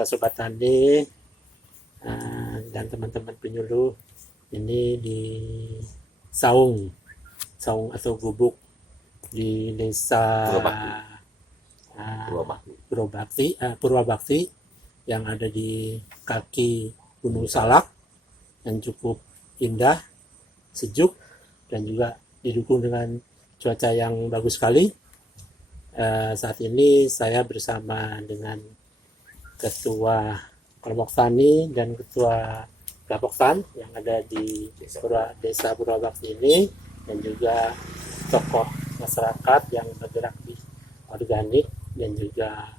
para sobat tani dan teman-teman penyuluh ini di saung atau gubuk di desa Purwabakti yang ada di kaki Gunung Salak yang cukup indah, sejuk, dan juga didukung dengan cuaca yang bagus sekali. Saat ini saya bersama dengan Ketua Kelompok Tani dan Ketua Gapoktan yang ada di Desa Purwabakti ini, dan juga tokoh masyarakat yang bergerak di organik dan juga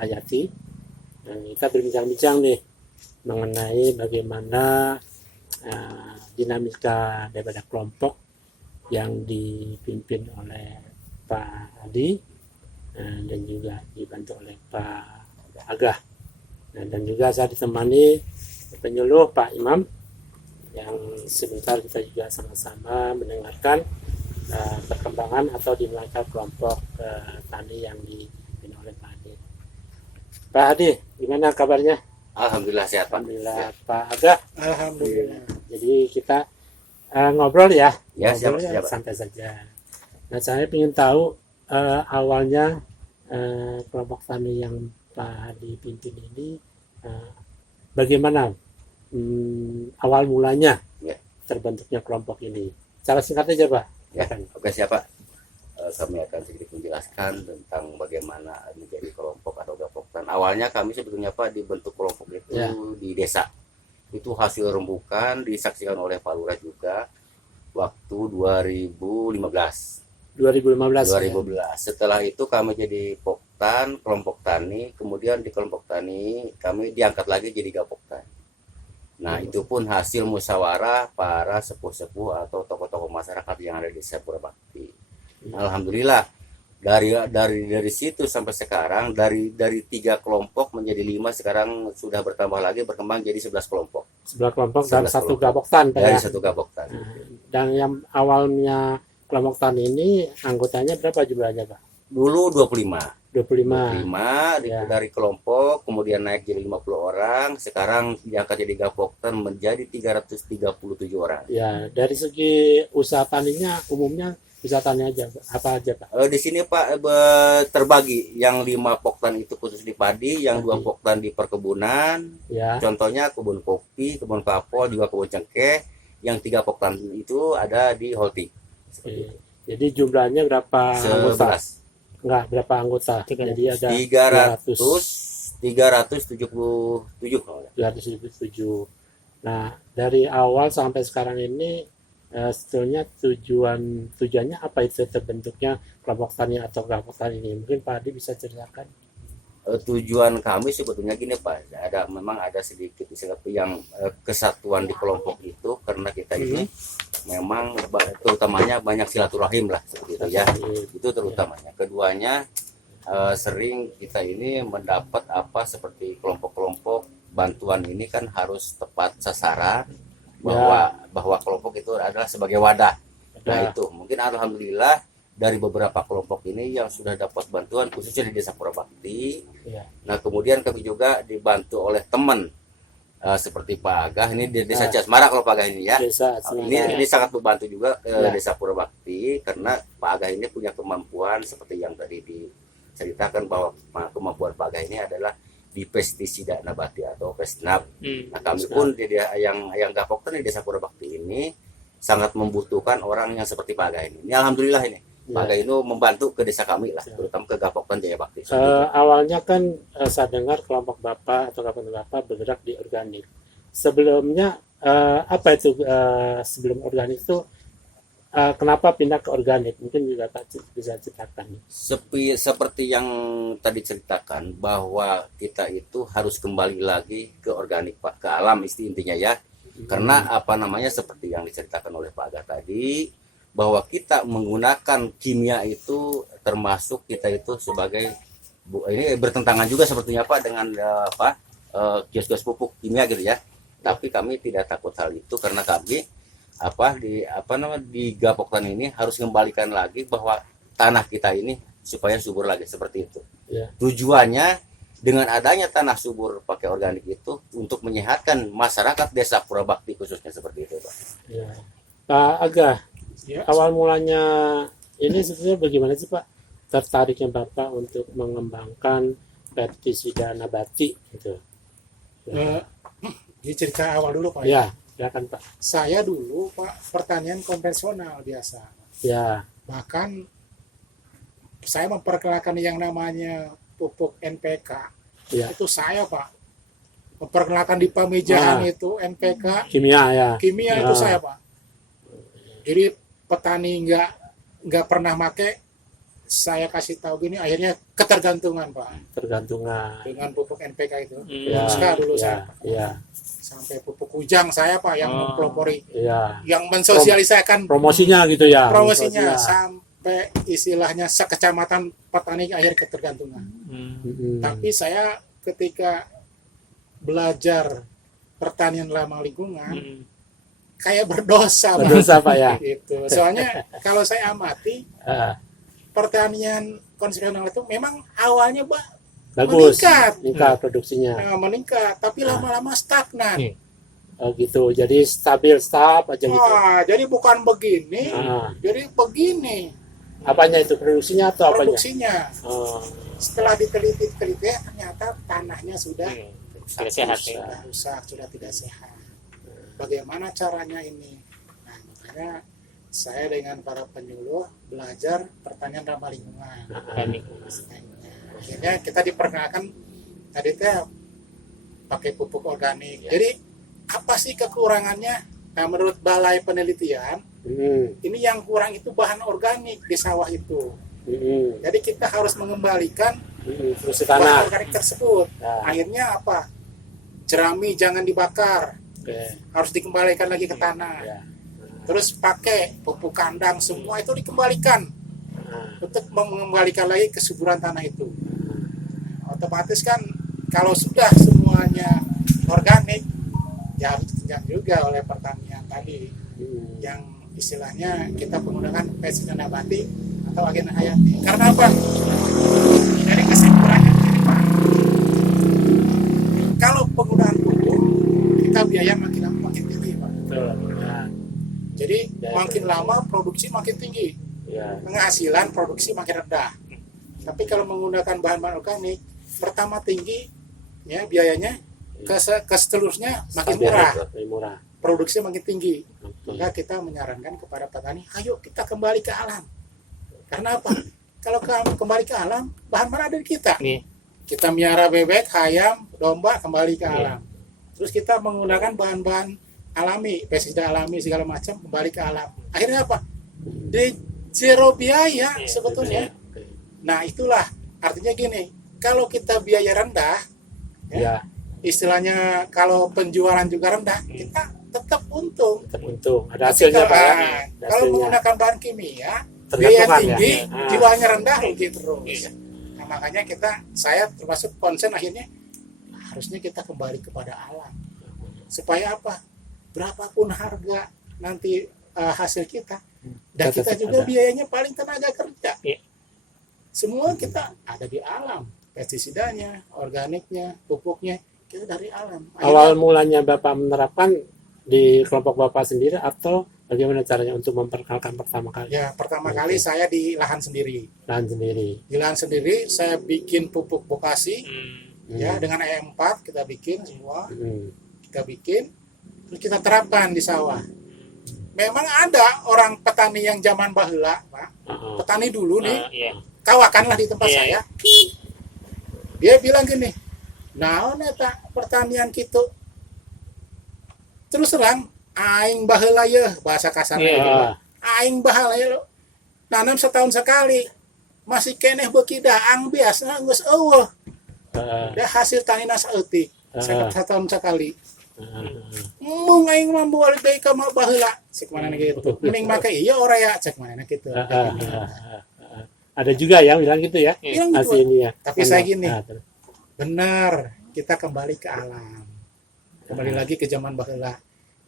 hayati. Dan kita berbincang-bincang nih mengenai bagaimana dinamika daripada kelompok yang dipimpin oleh Pak Adi dan juga dibantu oleh Pak Agah. Dan juga saya ditemani penyuluh Pak Imam yang sebentar kita juga sama-sama mendengarkan perkembangan atau dinamika kelompok tani yang dipimpin oleh Pak Adi. Pak Adi, gimana kabarnya? Alhamdulillah sehat Pak. Alhamdulillah. Pak Agah? Alhamdulillah. Jadi kita ngobrol ya? Ya, ngobrol siap. Santai saja. Nah, saya ingin tahu awalnya kelompok tani yang Pak Adi pimpin ini bagaimana awal mulanya terbentuknya kelompok ini? Cara singkat aja Pak. Ya, oke siap Pak. Kami akan sedikit menjelaskan tentang bagaimana menjadi kelompok atau gapoktan. Awalnya kami sebetulnya Pak dibentuk kelompok itu di desa. Itu hasil rembukan disaksikan oleh Pak Lurah juga waktu 2015. 2015. Setelah itu kami jadi poktan, kelompok tani, kemudian di kelompok tani kami diangkat lagi jadi gapoktan. Nah, itu pun hasil musyawarah para sepuh-sepuh atau tokoh-tokoh masyarakat yang ada di Desa Purwabakti. Alhamdulillah dari situ sampai sekarang dari 3 kelompok menjadi 5, sekarang sudah bertambah lagi berkembang jadi 11 kelompok. 11 kelompok dan 1 gapoktan. Dari 1 gapoktan. Dan yang awalnya kelompok tani ini anggotanya berapa jumlahnya Pak? Dulu 25 ya. Dari kelompok, kemudian naik jadi 50 orang, sekarang diangkat jadi gapoktan menjadi 337 orang. Ya, dari segi usaha taninya umumnya usaha tani aja, apa aja Pak? Di sini Pak terbagi, yang 5 poktan itu khusus di padi, yang 2 poktan di perkebunan, contohnya kebun kopi, kebun kapol, juga kebun cengkeh, yang 3 poktan itu ada di holding. Jadi jumlahnya berapa anggota? 11. Enggak, berapa anggota? Jadi ada 377. Nah, dari awal sampai sekarang ini sebetulnya tujuannya apa itu terbentuknya kelompok tani atau gapok tani ini? Mungkin Pak Adi bisa ceritakan. Tujuan kami sebetulnya gini Pak, memang ada sedikit yang kesatuan di kelompok itu karena kita ini memang terutamanya banyak silaturahim lah seperti itu ya. Itu terutamanya. Keduanya sering kita ini mendapat seperti kelompok-kelompok bantuan ini kan harus tepat sasaran, bahwa kelompok itu adalah sebagai wadah. Nah itu mungkin alhamdulillah dari beberapa kelompok ini yang sudah dapat bantuan khususnya di Desa Purwabakti. Nah kemudian kami juga dibantu oleh teman seperti Pak Agah ini di Desa Ciasmara. Kalau Pak Agah ini ya, ini sangat membantu juga Desa Purwabakti karena Pak Agah ini punya kemampuan seperti yang tadi diceritakan bahwa kemampuan Pak Agah ini adalah di pestisida nabati atau pesnab. Nah kami pun yang gapoktan di Desa Purwabakti ini sangat membutuhkan orang yang seperti Pak Agah ini. Ini alhamdulillah ini Pak Agah itu membantu ke desa kami lah, terutama ke Gapoktan Jaya Bakti. Awalnya kan saya dengar kelompok Bapak atau Gapoktan Bapak bergerak di organik. Sebelumnya apa itu sebelum organik itu kenapa pindah ke organik? Mungkin juga Pak bisa ceritakan. Seperti yang tadi ceritakan bahwa kita itu harus kembali lagi ke organik Pak, ke alam intinya ya. Karena seperti yang diceritakan oleh Pak Agah tadi, bahwa kita menggunakan kimia itu termasuk kita itu sebagai ini bertentangan juga sepertinya Pak dengan kios-kios pupuk kimia gitu ya. Tapi kami tidak takut hal itu karena kami di Gapoktan ini harus kembalikan lagi bahwa tanah kita ini supaya subur lagi seperti itu. Ya. Tujuannya dengan adanya tanah subur pakai organik itu untuk menyehatkan masyarakat desa Purwabakti khususnya seperti itu, Pak. Ya. Pak Aga, Ya, awal mulanya ini sebetulnya bagaimana sih Pak tertariknya Bapak untuk mengembangkan pestisida nabati gitu? eh, ini cerita awal dulu Pak. Ya, silakan Pak. Saya dulu Pak pertanian konvensional biasa. Ya, Bahkan saya memperkenalkan yang namanya pupuk NPK. ya. Itu saya Pak. Memperkenalkan di pamijahan Wah. itu NPK, Kimia ya. kimia itu Ah. saya Pak. Jadi petani nggak pernah make, saya kasih tahu gini, akhirnya ketergantungan Pak Tergantungan. dengan pupuk NPK itu. Ya, Muska dulu ya, saya. ya, Sampai pupuk kujang saya Pak yang Oh. mempelopori, ya. yang mensosialisakan Promosinya gitu ya. promosinya sampai istilahnya sekecamatan petani akhir ketergantungan. Mm-mm. Tapi saya ketika belajar pertanian ramah lingkungan kayak berdosa Pak. Berdosa Pak ya. Gitu. Soalnya kalau saya amati Ah, pertanian konvensional itu memang awalnya Pak bagus. meningkat, Meningkat produksinya. meningkat, tapi lama-lama stagnan. Oh gitu. Jadi stabil aja gitu. Wah, jadi bukan begini, Ah, jadi begini apanya itu produksinya atau apanya? produksinya. Oh, Setelah diteliti ternyata tanahnya sudah Tidak sehat ya. sudah rusak, sudah tidak sehat. Bagaimana caranya ini? Nah, makanya saya dengan para penyuluh belajar pertanian ramah lingkungan. Organik. Akhirnya kita diperkenalkan tadi teh pakai pupuk organik. Ya. Jadi apa sih kekurangannya? Nah, menurut Balai Penelitian, ini yang kurang itu bahan organik di sawah itu. Jadi kita harus mengembalikan fungsi bahan tanah. organik tersebut. Nah, Akhirnya apa? Jerami jangan dibakar, oke. harus dikembalikan lagi ke tanah. Ya. Terus pakai pupuk kandang, semua itu dikembalikan Nah, untuk mengembalikan lagi kesuburan tanah itu. Otomatis kan kalau sudah semuanya organik, ya harus ditunjang juga oleh pertanian tadi yang istilahnya kita menggunakan pestisida nabati atau agen hayati. Karena apa? Dari kesimpulannya begini Pak. Kalau penggunaan pupuk, kita biaya makin lama makin tinggi Pak. betul. Ya, Jadi Ya, makin betul. lama produksi makin tinggi, ya. penghasilan produksi makin rendah. Tapi kalau menggunakan bahan-bahan organik, pertama tinggi, ya biayanya, ke seterusnya makin Stabil, murah, lebih murah. produksi makin tinggi. Oke. Maka kita menyarankan kepada petani, ayo kita kembali ke alam. Karena apa? Kalau kembali ke alam, bahan mana ada di kita? Iya. Kita miara bebek, ayam, domba, kembali ke Iya. alam. Terus kita menggunakan bahan-bahan alami, pestisida alami segala macam, kembali ke alam. Akhirnya apa? Di zero biaya Iya, sebetulnya. Oke. Nah itulah artinya gini, kalau kita biaya rendah, Ya, istilahnya kalau penjualan juga rendah, kita tetap untung. tetap untung. Ada Tapi hasilnya Pak ya. kalau, Ada kalau hasilnya. menggunakan bahan kimia, biaya Tergantungan tinggi, ya. Ah. jualnya rendah, rugi terus. Iya. Nah, makanya saya termasuk konsen akhirnya harusnya kita kembali kepada alam. Supaya apa? Berapapun harga nanti hasil kita, dan kita Tetap juga ada. biayanya paling tenaga kerja. Iya. Semua kita ada di alam, pestisidanya, organiknya, pupuknya, kita dari alam. Awal mulanya Bapak menerapkan di kelompok Bapak sendiri atau bagaimana caranya untuk memperkenalkan pertama kali Ya, pertama Oke. kali saya di lahan sendiri. lahan sendiri? Di lahan sendiri saya bikin pupuk bokasi, ya dengan E4 kita bikin semua, kita bikin, terus kita terapkan di sawah. Memang ada orang petani yang zaman baheula, Pak. Petani dulu nih, Iya. kawakan lah di tempat Iya, saya. Dia bilang gini, naon eta pertanian gitu. Terus terang, aing baheula yeuh, bahasa kasarnya. Iya. itu, Pak. Aing baheula yeuh. Nanam setahun sekali. Masih keneh beuki daang biasa geus eueuh. Da hasil tanina saeutik. Setahun sekali. Mung aing mah balik deui ka mah baheula. Cek manehna gitu. Mending make ieu orea cek manehna gitu. Ada juga yang bilang gitu ya Bilang gitu, Pak. hasilnya. Tapi saya gini, terus. benar, kita kembali ke alam. Kembali lagi ke zaman baheula.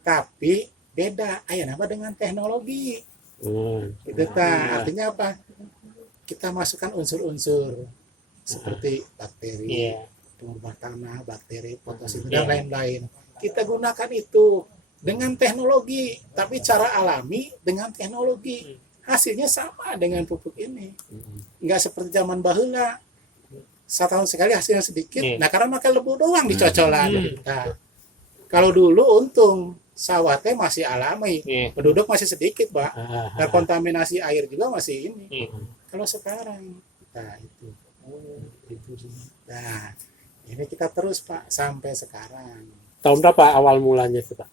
Tapi beda aya nama dengan teknologi. Itu tah artinya apa? kita masukkan unsur-unsur seperti bakteri, Iya. pengubah tanah, bakteri, Iya. fotosintesis dan lain-lain. Kita gunakan itu dengan teknologi, tapi cara alami dengan teknologi. Hasilnya sama dengan pupuk ini. Nggak seperti zaman baheula. Setahun sekali hasilnya sedikit. Iya. Nah, karena makan lebu doang dicocolan. Nah, kalau dulu untung sawah teh masih alami. Iya. Penduduk masih sedikit, Pak. Ah, Terkontaminasi air juga masih ini. iya. Kalau sekarang, nah itu. Nah, ini kita terus Pak sampai sekarang. Tahun berapa awal mulanya itu Pak?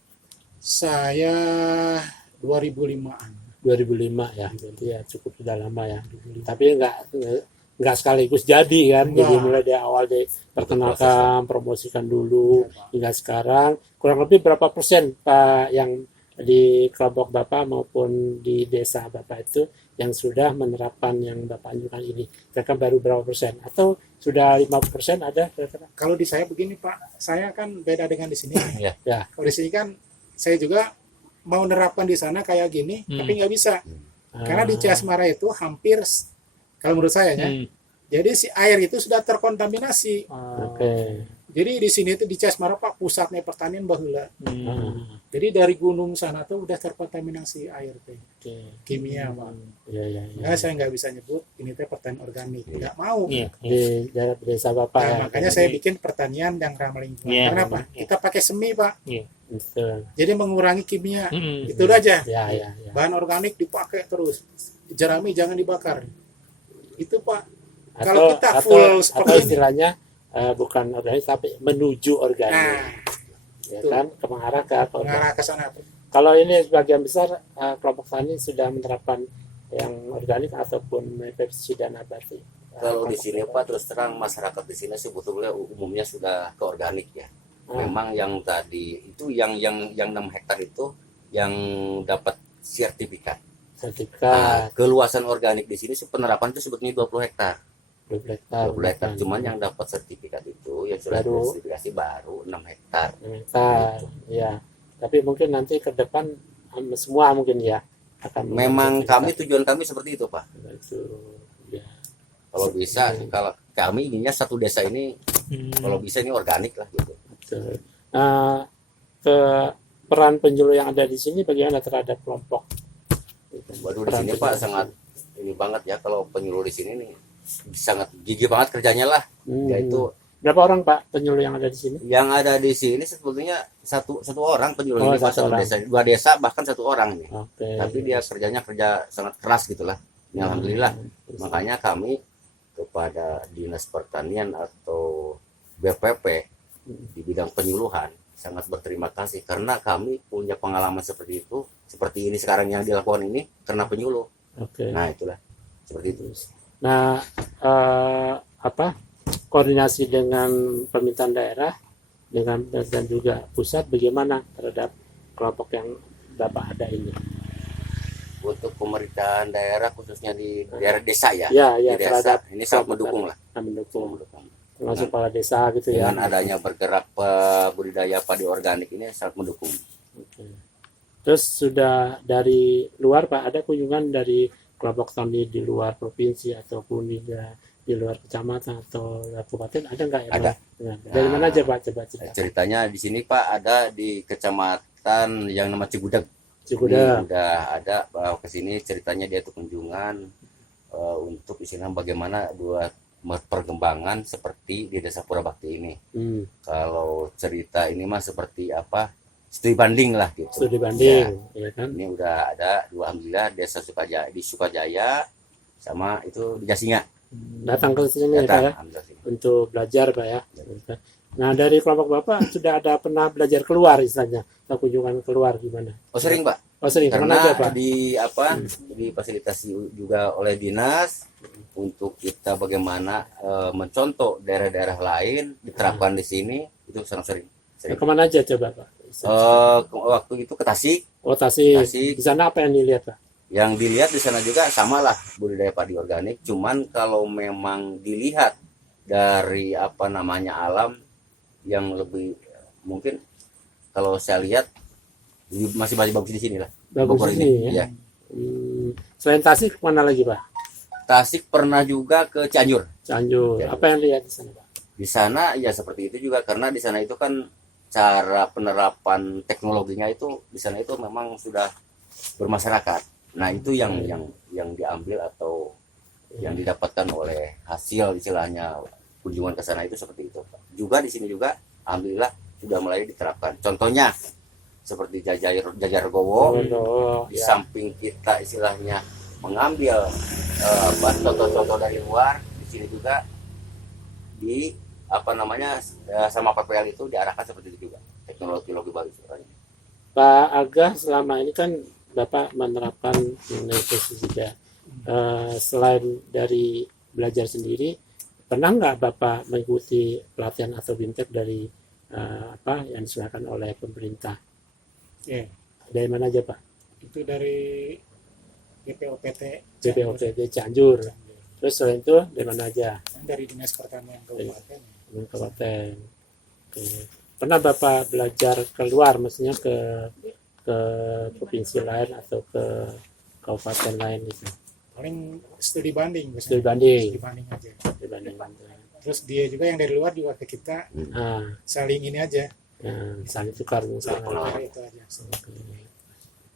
Saya 2005-an. 2005 ya, berarti ya cukup sudah lama ya. Tapi nggak sekaligus jadi kan, jadi Enggak. mulai dari awal diperkenalkan, promosikan dulu hingga sekarang. Kurang lebih berapa persen Pak yang di kelompok Bapak maupun di desa Bapak itu yang sudah menerapkan yang Bapak anjurkan ini? Kira-kira baru berapa persen? Atau sudah 50% ada kira-kira? Kalau di saya begini Pak, saya kan beda dengan di sini. Ya. Ya. Kalau di sini kan saya juga mau menerapkan di sana kayak gini, tapi nggak bisa. Karena di Ciasmara itu hampir, kalau menurut saya ya, jadi si air itu sudah terkontaminasi. Oke. Jadi di sini itu di Ciasmara Pak, pusatnya pertanian baheula. Ah, Jadi dari gunung sana tuh udah terkontaminasi air teh, Oke. kimia Pak. Ya, ya, ya. Nah, saya nggak bisa nyebut ini teh pertanian organik, nggak mau. Di daerah desa Bapak Nah, ya. makanya saya bikin pertanian yang ramah lingkungan. Iya. Karena apa? Kita pakai semi Pak, Betul. jadi mengurangi kimia. Hmm. Itu aja. Ya, ya, ya. Bahan organik dipakai terus. Jerami jangan dibakar. Itu Pak. Atau, Kalau kita atau, full atau seperti ini. istilahnya bukan organik tapi menuju organik, Nah, ya itu. kan, mengarah ke organik. mengarah ke sana. Kalau ini sebagian besar kelompok tani sudah menerapkan yang organik ataupun pestisida nabati. Kalau di sini Pak, terus terang masyarakat di sini sebetulnya umumnya sudah ke organik ya. Memang yang tadi itu yang 6 hektar itu yang dapat sertifikat. Sertifikat Keluasan organik di sini penerapan itu sebetulnya 20 hektar. 20 hektar. 20 hektar, cuman yang dapat sertifikat itu yang sudah Baru. sertifikasi baru 6 hektar. 6 hektar, ya. Tapi mungkin nanti ke depan semua mungkin ya akan Memang mendapat kami tujuan kami seperti itu Pak. sertifikat. Itu, ya. Kalau bisa, kalau kami inginnya satu desa ini kalau bisa ini organik lah gitu. Betul. Nah, ke peran penyuluh yang ada di sini bagaimana terhadap kelompok? Waduh, di Peran sini penyuluh. Pak sangat ini banget ya, kalau penyuluh di sini nih sangat gigih banget kerjanya lah. Yaitu Berapa orang Pak penyuluh yang ada di sini? yang ada di sini sebetulnya satu orang penyuluh Oh, ini Pak, satu satu orang. desa, 2 desa bahkan 1 orang nih. Oke. Tapi dia kerjanya kerja sangat keras gitulah. Ya, alhamdulillah. Makanya kami kepada Dinas Pertanian atau BPP di bidang penyuluhan sangat berterima kasih karena kami punya pengalaman seperti itu, seperti ini sekarang yang dilakukan ini karena penyuluh. Oke. Nah, itulah seperti itu. Nah, koordinasi dengan pemerintahan daerah dan juga pusat bagaimana terhadap kelompok yang Bapak ada ini? Untuk pemerintahan daerah khususnya di daerah desa ya, Ya, ya, di desa terhadap ini sangat mendukung lah. mendukung, termasuk kepala desa gitu ya. Dengan adanya bergerak budidaya padi organik ini sangat mendukung. Oke. Terus sudah dari luar Pak, ada kunjungan dari kelompok tani di luar provinsi ataupun di luar kecamatan atau kabupaten, ada nggak ya? Ada. Pak? Dari mana aja Pak? Coba cerita. Ceritanya di sini Pak ada di kecamatan yang nama Cigudeg. Cigudeg. Ini udah ada ke sini ceritanya dia tuh kunjungan untuk istilahnya bagaimana buat perkembangan seperti di Desa Purabakti ini. Kalau cerita ini mah seperti apa? Studi banding lah gitu. Studi banding, ya kan? Ini udah ada alhamdulillah Desa Sukajaya di Sukajaya sama itu di Jasinga. Datang ke sini Pak ya, Alhamdulillah. untuk belajar Pak ya. Nah, dari kelompok Bapak sudah ada pernah belajar keluar istilahnya, atau kunjungan keluar gimana? Oh sering Pak. Oh sering, kemana aja Karena Pak? difasilitasi juga oleh dinas untuk kita bagaimana mencontoh daerah-daerah lain diterapkan di sini itu sangat sering. Kemana aja coba Pak? Waktu itu ke Tasik, Oh Tasik. Tasik. Di sana apa yang dilihat Pak? yang dilihat di sana juga samalah budidaya padi organik, cuman kalau memang dilihat dari apa namanya alam yang lebih mungkin kalau saya lihat masih bagus di sini lah. Bagus Bogor di sini ya. Iya. Selain Tasik mana lagi Pak? Tasik pernah juga ke Cianjur. Cianjur. Ya. Apa yang lihat di sana, Pak? Di sana ya seperti itu juga, karena di sana itu kan cara penerapan teknologinya itu di sana itu memang sudah bermasyarakat. Nah itu yang diambil atau yang didapatkan oleh hasil istilahnya kunjungan ke sana itu seperti itu. Juga di sini juga alhamdulillah sudah mulai diterapkan. Contohnya seperti Jajargowo, di Ya. samping kita istilahnya mengambil contoh-contoh dari luar, di sini juga di sama PPL itu diarahkan seperti itu juga, teknologi baru sebenarnya. Pak Aga, selama ini kan Bapak menerapkan mengenai pestisida. Selain dari belajar sendiri, pernah nggak Bapak mengikuti pelatihan atau BIMTEK dari yang disediakan oleh pemerintah? Ya, Dari mana aja, Pak? itu dari BPOPT BPOPT Cianjur. Terus selain itu dari mana aja? dari Dinas Pertanian Kabupaten. Kabupaten. Oke. Pernah Bapak belajar keluar, maksudnya ke provinsi lain atau ke kabupaten lain itu? Paling studi banding biasanya. Studi banding. Studi banding aja. Di banding. Terus dia juga yang dari luar juga ke kita saling ini aja. Misalnya tukar misalnya. Itu aja.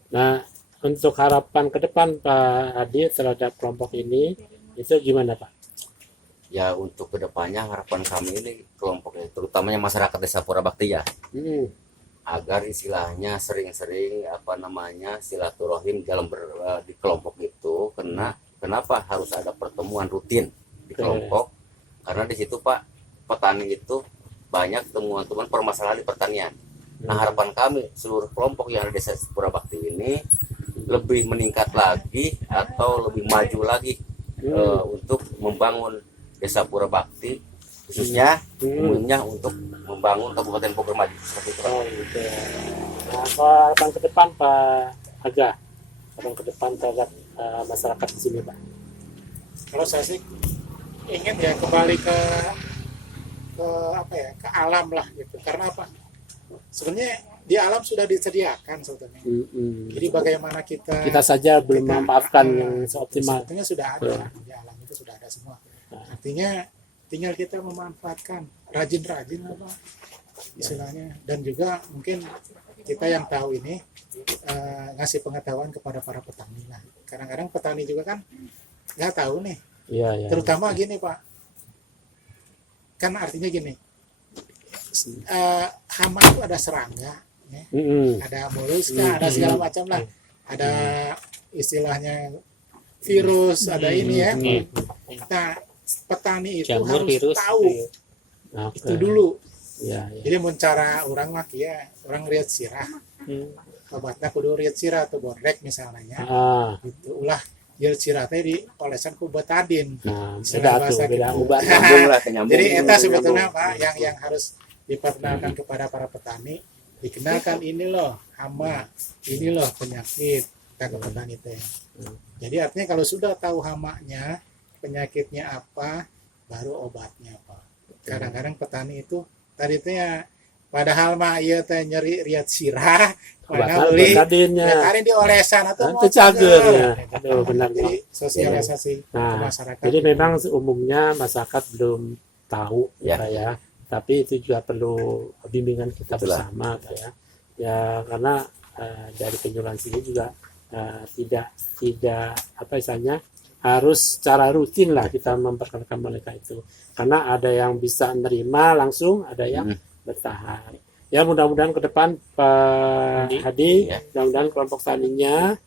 Nah, untuk harapan ke depan Pak Adi terhadap kelompok ini itu gimana, Pak? Ya untuk kedepannya harapan kami ini kelompok ini, terutamanya masyarakat Desa Purabakti ya, agar istilahnya sering-sering silaturahim di kelompok itu. Kenapa harus ada pertemuan rutin di kelompok? Karena di situ Pak, petani itu banyak temuan-temuan permasalahan di pertanian. Nah harapan kami seluruh kelompok yang ada di Desa Purabakti ini lebih meningkat lagi atau lebih maju lagi untuk membangun Desa Purabakti, khususnya umumnya untuk membangun Kabupaten Bogor maju seperti itu. Oh, gitu. Nah, harapan ke depan Pak Aga, harapan ke depan terhadap masyarakat di sini, Pak. Kalau saya sih ingin ya kembali ke alam lah gitu. Karena apa? Sebenarnya di alam sudah disediakan sebetulnya. Jadi bagaimana kita saja belum memanfaatkan yang seoptimal. Sebetulnya sudah ada di alam itu, sudah ada semua. Artinya tinggal kita memanfaatkan rajin-rajin apa istilahnya, dan juga mungkin kita yang tahu ini ngasih pengetahuan kepada para petani lah. Kadang-kadang petani juga kan nggak tahu nih. Iya. Terutama gini Pak, kan artinya gini, hama itu ada serangga, ya. Ada moluska, ada segala macam lah, ada istilahnya virus, ada ini ya. Nah petani itu Jamur, harus virus, tahu itu dulu. Ya. Jadi mencara orang mah ya orang riat sirah, obatnya kudu riat sirah atau bordek misalnya. Itu ulah riat sirah teh diolesan ku betadin. Beda obat. Jadi eta sebetulnya Pak yang harus diperkenalkan kepada para petani, dikenalkan ini loh hama, ini loh penyakit ke petani teh. Jadi artinya kalau sudah tahu hamanya, penyakitnya apa, baru obatnya apa. Kadang-kadang petani itu tadi teh ya, padahal mah ieu teh nyeri riat sirah, mana beli betadin diolesan atau itu cager ya. Aduh, benar. Jadi sosialisasi ke masyarakat. Jadi memang umumnya masyarakat belum tahu ya. Tapi itu juga perlu bimbingan kita bersama ya. Ya karena dari penjualan sini juga tidak harus secara rutin lah kita memperkenalkan mereka itu, karena ada yang bisa menerima langsung, ada yang bertahan. Ya mudah-mudahan ke depan Pak Hadi, mudah-mudahan kelompok taninya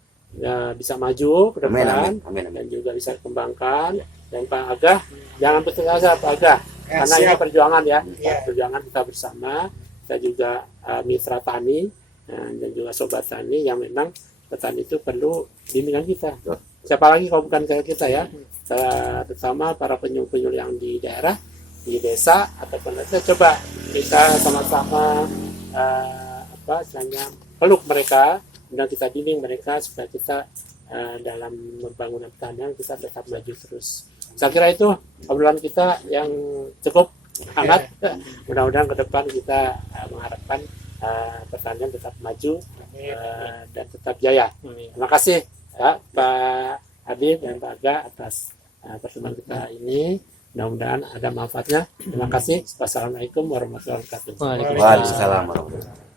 bisa maju ke depan. Amin. Dan juga bisa dikembangkan. Dan Pak Aga jangan putus asa Pak Aga, karena ini perjuangan ya. Perjuangan kita bersama, kita juga mitra tani dan juga sobat tani yang memang petani itu perlu bimbingan kita. Siapa lagi kalau bukan kita ya, terutama para penyuluh yang di daerah, di desa ataupun kita coba kita sama-sama peluk mereka dan kita bimbing mereka supaya kita dalam membangun pertanian kita tetap maju terus. Saya kira itu obrolan kita yang cukup hangat. Mudah-mudahan ke depan kita mengharapkan pertanian tetap maju dan tetap jaya. Terima kasih ya Pak Habib dan Pak Aga atas pertemuan kita ini. Mudah-mudahan ada manfaatnya. Terima kasih. Wassalamualaikum warahmatullahi wabarakatuh. Waalaikumsalam warahmatullahi wabarakatuh.